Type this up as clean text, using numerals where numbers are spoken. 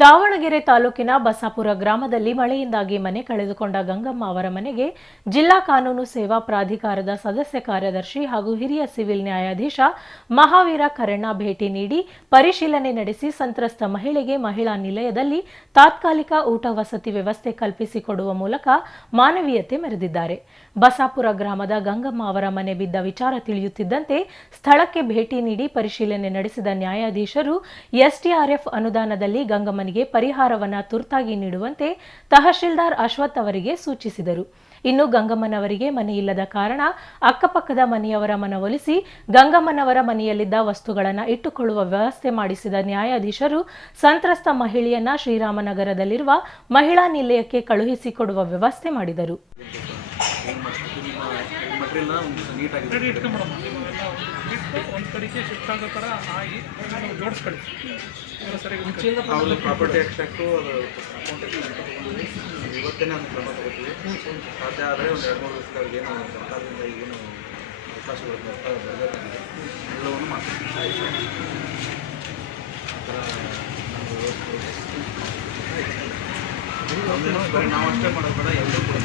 ದಾವಣಗೆರೆ ತಾಲೂಕಿನ ಬಸಾಪುರ ಗ್ರಾಮದಲ್ಲಿ ಮಳೆಯಿಂದಾಗಿ ಮನೆ ಕಳೆದುಕೊಂಡ ಗಂಗಮ್ಮ ಅವರ ಮನೆಗೆ ಜಿಲ್ಲಾ ಕಾನೂನು ಸೇವಾ ಪ್ರಾಧಿಕಾರದ ಸದಸ್ಯ ಕಾರ್ಯದರ್ಶಿ ಹಾಗೂ ಹಿರಿಯ ಸಿವಿಲ್ ನ್ಯಾಯಾಧೀಶ ಮಹಾವೀರ ಕರೆಣ್ಣ ಭೇಟಿ ನೀಡಿ ಪರಿಶೀಲನೆ ನಡೆಸಿ ಸಂತ್ರಸ್ತ ಮಹಿಳೆಗೆ ಮಹಿಳಾ ನಿಲಯದಲ್ಲಿ ತಾತ್ಕಾಲಿಕ ಊಟ ವಸತಿ ವ್ಯವಸ್ಥೆ ಕಲ್ಪಿಸಿಕೊಡುವ ಮೂಲಕ ಮಾನವೀಯತೆ ಮೆರೆದಿದ್ದಾರೆ. ಬಸಾಪುರ ಗ್ರಾಮದ ಗಂಗಮ್ಮ ಅವರ ಮನೆ ಬಿದ್ದ ವಿಚಾರ ತಿಳಿಯುತ್ತಿದ್ದಂತೆ ಸ್ಥಳಕ್ಕೆ ಭೇಟಿ ನೀಡಿ ಪರಿಶೀಲನೆ ನಡೆಸಿದ ನ್ಯಾಯಾಧೀಶರು ಎಸ್ಡಿಆರ್ಎಫ್ ಅನುದಾನದಲ್ಲಿ ಗಂಗಮ್ಮನಿಗೆ ಪರಿಹಾರವನ್ನು ತುರ್ತಾಗಿ ನೀಡುವಂತೆ ತಹಶೀಲ್ದಾರ್ ಅಶ್ವಥ್ ಅವರಿಗೆ ಸೂಚಿಸಿದರು. ಇನ್ನು ಗಂಗಮ್ಮನವರಿಗೆ ಮನೆಯಿಲ್ಲದ ಕಾರಣ ಅಕ್ಕಪಕ್ಕದ ಮನೆಯವರ ಮನವೊಲಿಸಿ ಗಂಗಮ್ಮನವರ ಮನೆಯಲ್ಲಿದ್ದ ವಸ್ತುಗಳನ್ನು ಇಟ್ಟುಕೊಳ್ಳುವ ವ್ಯವಸ್ಥೆ ಮಾಡಿಸಿದ ನ್ಯಾಯಾಧೀಶರು ಸಂತ್ರಸ್ತ ಮಹಿಳೆಯನ್ನ ಶ್ರೀರಾಮನಗರದಲ್ಲಿರುವ ಮಹಿಳಾ ನಿಲಯಕ್ಕೆ ಕಳುಹಿಸಿಕೊಡುವ ವ್ಯವಸ್ಥೆ ಮಾಡಿದರು. ಪ್ರಾಪರ್ಟಿ ಎಕ್ಸ್ಟ್ರಾಕ್ಟು ಅದು ಇವತ್ತೇನೆ ಒಂದು ಕ್ರಮ ತಗೋತೀವಿ. ಸಾಧ್ಯ ಆದರೆ ಒಂದು 2-3 ದಿವಸಗಳಿಗೆ ಏನು ಸರ್ಕಾರದಿಂದ ಈಗೇನು ಅವಕಾಶಗಳು ಬರಬೇಕಾಗಿದೆ ಎಲ್ಲವನ್ನು ಮಾಡ್ತೀವಿ. ಆ ಥರ ನಾವು ಅಷ್ಟೇ ಮಾಡೋದು ಬೇಡ, ಎಲ್ಲರೂ ಕೂಡ